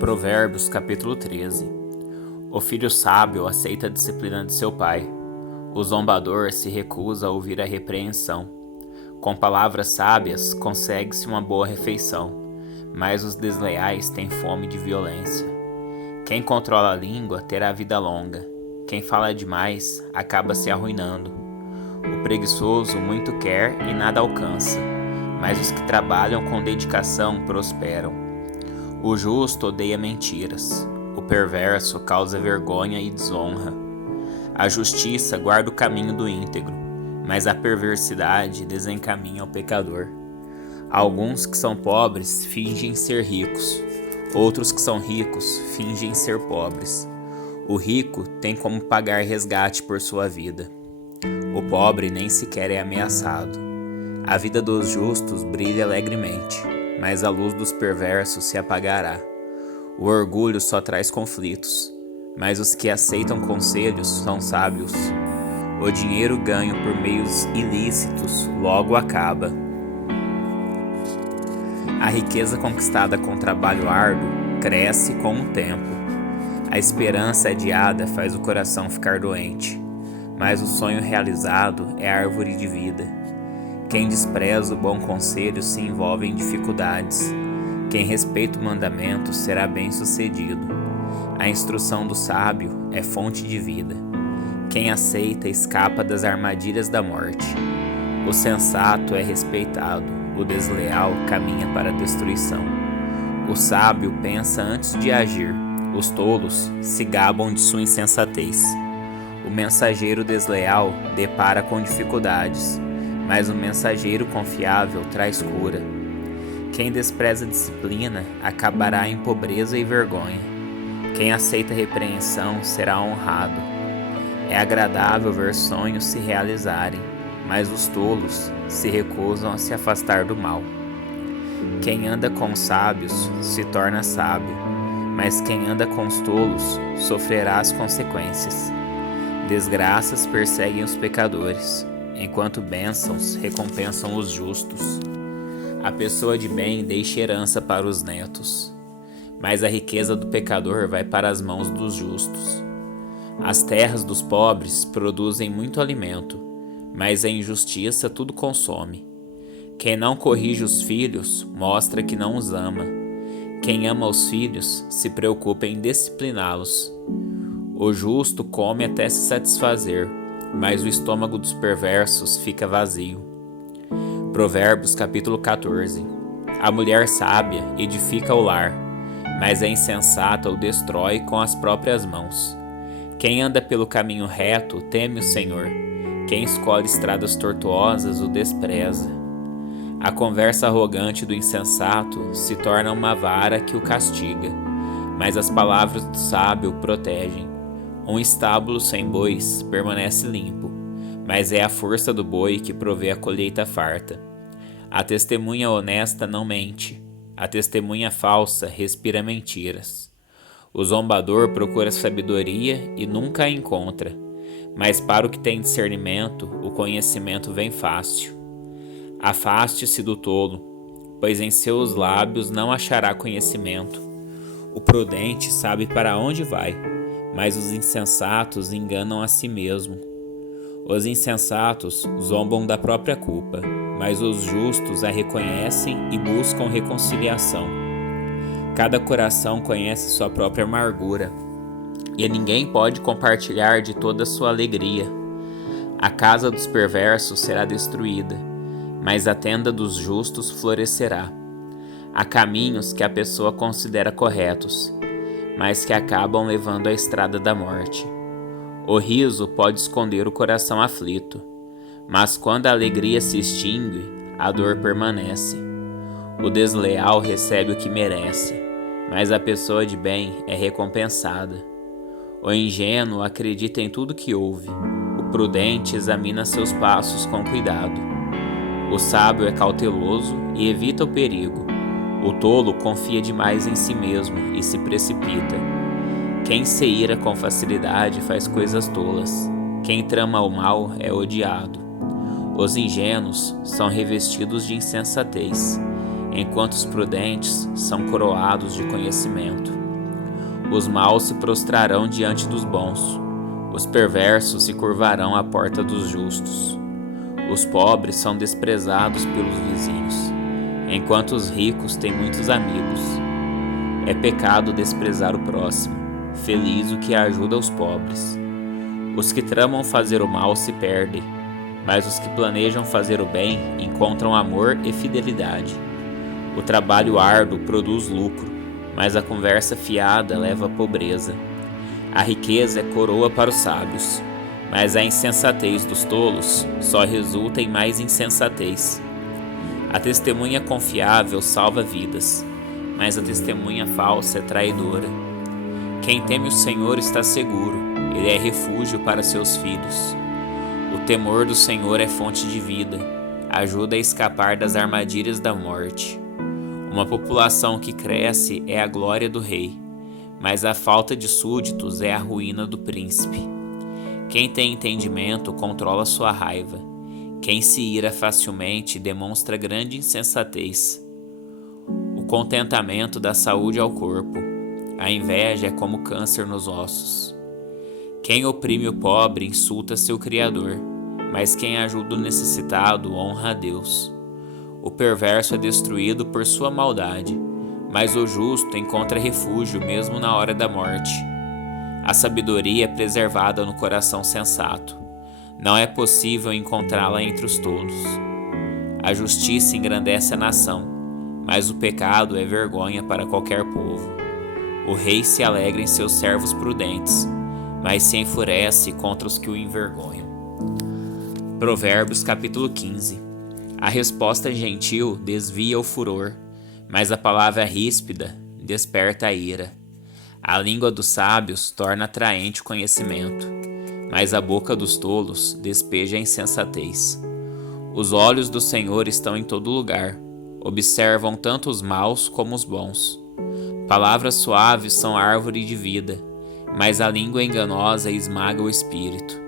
Provérbios capítulo 13. O filho sábio aceita a disciplina de seu pai. O zombador se recusa a ouvir a repreensão. Com palavras sábias consegue-se uma boa refeição, mas os desleais têm fome de violência. Quem controla a língua terá vida longa. Quem fala demais acaba se arruinando. O preguiçoso muito quer e nada alcança, mas os que trabalham com dedicação prosperam. O justo odeia mentiras, o perverso causa vergonha e desonra. A justiça guarda o caminho do íntegro, mas a perversidade desencaminha o pecador. Alguns que são pobres fingem ser ricos, outros que são ricos fingem ser pobres. O rico tem como pagar resgate por sua vida. O pobre nem sequer é ameaçado. A vida dos justos brilha alegremente, mas a luz dos perversos se apagará. O orgulho só traz conflitos, mas os que aceitam conselhos são sábios. O dinheiro ganho por meios ilícitos logo acaba. A riqueza conquistada com trabalho árduo cresce com o tempo. A esperança adiada faz o coração ficar doente, mas o sonho realizado é árvore de vida. Quem despreza o bom conselho se envolve em dificuldades. Quem respeita o mandamento será bem-sucedido. A instrução do sábio é fonte de vida. Quem aceita escapa das armadilhas da morte. O sensato é respeitado, o desleal caminha para a destruição. O sábio pensa antes de agir, os tolos se gabam de sua insensatez. O mensageiro desleal depara com dificuldades, mas o mensageiro confiável traz cura. Quem despreza a disciplina acabará em pobreza e vergonha. Quem aceita a repreensão será honrado. É agradável ver sonhos se realizarem, mas os tolos se recusam a se afastar do mal. Quem anda com os sábios se torna sábio, mas quem anda com os tolos sofrerá as consequências. Desgraças perseguem os pecadores, enquanto bênçãos recompensam os justos. A pessoa de bem deixa herança para os netos, mas a riqueza do pecador vai para as mãos dos justos. As terras dos pobres produzem muito alimento, mas a injustiça tudo consome. Quem não corrige os filhos mostra que não os ama. Quem ama os filhos se preocupa em discipliná-los. O justo come até se satisfazer, mas o estômago dos perversos fica vazio. Provérbios capítulo 14. A mulher sábia edifica o lar, mas a insensata o destrói com as próprias mãos. Quem anda pelo caminho reto teme o Senhor, quem escolhe estradas tortuosas o despreza. A conversa arrogante do insensato se torna uma vara que o castiga, mas as palavras do sábio o protegem. Um estábulo sem bois permanece limpo, mas é a força do boi que provê a colheita farta. A testemunha honesta não mente, a testemunha falsa respira mentiras. O zombador procura sabedoria e nunca a encontra, mas para o que tem discernimento, o conhecimento vem fácil. Afaste-se do tolo, pois em seus lábios não achará conhecimento. O prudente sabe para onde vai, mas os insensatos enganam a si mesmo. Os insensatos zombam da própria culpa, mas os justos a reconhecem e buscam reconciliação. Cada coração conhece sua própria amargura, e ninguém pode compartilhar de toda a sua alegria. A casa dos perversos será destruída, mas a tenda dos justos florescerá. Há caminhos que a pessoa considera corretos, mas que acabam levando à estrada da morte. O riso pode esconder o coração aflito, mas quando a alegria se extingue, a dor permanece. O desleal recebe o que merece, mas a pessoa de bem é recompensada. O ingênuo acredita em tudo que ouve, o prudente examina seus passos com cuidado. O sábio é cauteloso e evita o perigo. O tolo confia demais em si mesmo e se precipita. Quem se ira com facilidade faz coisas tolas. Quem trama o mal é odiado. Os ingênuos são revestidos de insensatez, enquanto os prudentes são coroados de conhecimento. Os maus se prostrarão diante dos bons, os perversos se curvarão à porta dos justos. Os pobres são desprezados pelos vizinhos, enquanto os ricos têm muitos amigos. É pecado desprezar o próximo, feliz o que ajuda os pobres. Os que tramam fazer o mal se perdem, mas os que planejam fazer o bem encontram amor e fidelidade. O trabalho árduo produz lucro, mas a conversa fiada leva à pobreza. A riqueza é coroa para os sábios, mas a insensatez dos tolos só resulta em mais insensatez. A testemunha confiável salva vidas, mas a testemunha falsa é traidora. Quem teme o Senhor está seguro, ele é refúgio para seus filhos. O temor do Senhor é fonte de vida, ajuda a escapar das armadilhas da morte. Uma população que cresce é a glória do rei, mas a falta de súditos é a ruína do príncipe. Quem tem entendimento controla sua raiva. Quem se ira facilmente demonstra grande insensatez. O contentamento dá saúde ao corpo. A inveja é como câncer nos ossos. Quem oprime o pobre insulta seu Criador, mas quem ajuda o necessitado honra a Deus. O perverso é destruído por sua maldade, mas o justo encontra refúgio mesmo na hora da morte. A sabedoria é preservada no coração sensato. Não é possível encontrá-la entre os tolos. A justiça engrandece a nação, mas o pecado é vergonha para qualquer povo. O rei se alegra em seus servos prudentes, mas se enfurece contra os que o envergonham. Provérbios capítulo 15. A resposta gentil desvia o furor, mas a palavra ríspida desperta a ira. A língua dos sábios torna atraente o conhecimento, mas a boca dos tolos despeja a insensatez. Os olhos do Senhor estão em todo lugar, observam tanto os maus como os bons. Palavras suaves são árvore de vida, mas a língua enganosa esmaga o espírito.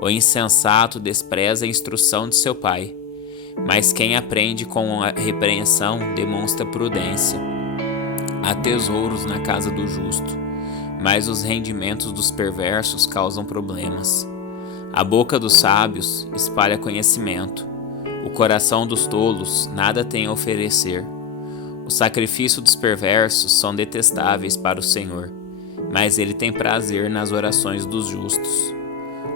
O insensato despreza a instrução de seu pai, mas quem aprende com a repreensão demonstra prudência. Há tesouros na casa do justo, mas os rendimentos dos perversos causam problemas. A boca dos sábios espalha conhecimento. O coração dos tolos nada tem a oferecer. O sacrifício dos perversos são detestáveis para o Senhor, mas ele tem prazer nas orações dos justos.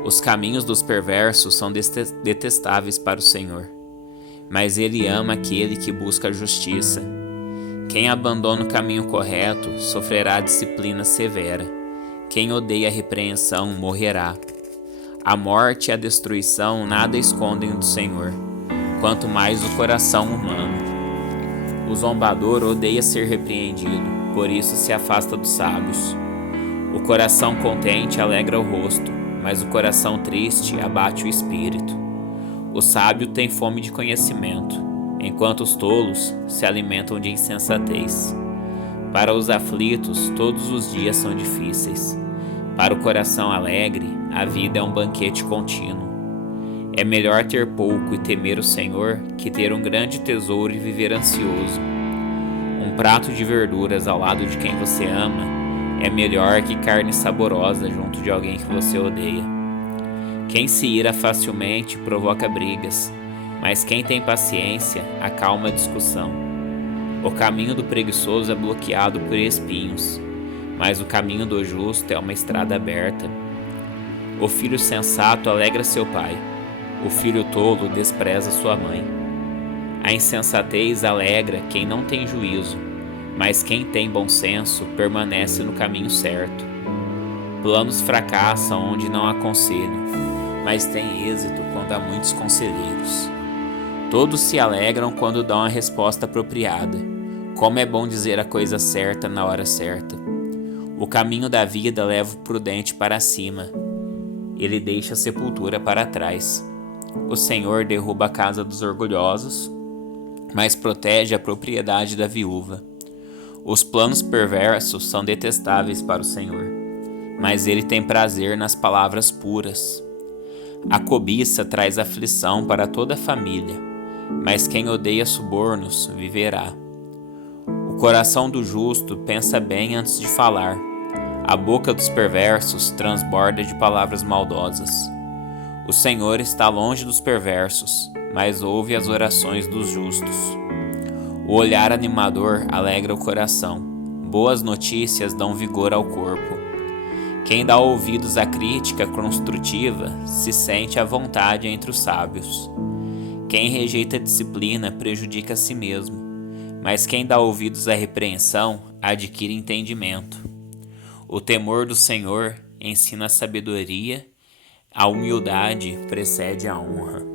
Os caminhos dos perversos são detestáveis para o Senhor, mas ele ama aquele que busca a justiça. Quem abandona o caminho correto sofrerá disciplina severa. Quem odeia a repreensão morrerá. A morte e a destruição nada escondem do Senhor, quanto mais o coração humano. O zombador odeia ser repreendido, por isso se afasta dos sábios. O coração contente alegra o rosto, mas o coração triste abate o espírito. O sábio tem fome de conhecimento, enquanto os tolos se alimentam de insensatez. Para os aflitos, todos os dias são difíceis. Para o coração alegre, a vida é um banquete contínuo. É melhor ter pouco e temer o Senhor que ter um grande tesouro e viver ansioso. Um prato de verduras ao lado de quem você ama é melhor que carne saborosa junto de alguém que você odeia. Quem se ira facilmente provoca brigas, mas quem tem paciência acalma a discussão. O caminho do preguiçoso é bloqueado por espinhos, mas o caminho do justo é uma estrada aberta. O filho sensato alegra seu pai, o filho tolo despreza sua mãe. A insensatez alegra quem não tem juízo, mas quem tem bom senso permanece no caminho certo. Planos fracassam onde não há conselho, mas tem êxito quando há muitos conselheiros. Todos se alegram quando dão a resposta apropriada. Como é bom dizer a coisa certa na hora certa. O caminho da vida leva o prudente para cima. Ele deixa a sepultura para trás. O Senhor derruba a casa dos orgulhosos, mas protege a propriedade da viúva. Os planos perversos são detestáveis para o Senhor, mas ele tem prazer nas palavras puras. A cobiça traz aflição para toda a família, mas quem odeia subornos viverá. coração do justo pensa bem antes de falar. A boca dos perversos transborda de palavras maldosas. O Senhor está longe dos perversos, mas ouve as orações dos justos. O olhar animador alegra o coração. Boas notícias dão vigor ao corpo. Quem dá ouvidos à crítica construtiva se sente à vontade entre os sábios. Quem rejeita a disciplina prejudica a si mesmo, mas quem dá ouvidos à repreensão adquire entendimento. O temor do Senhor ensina a sabedoria, a humildade precede a honra.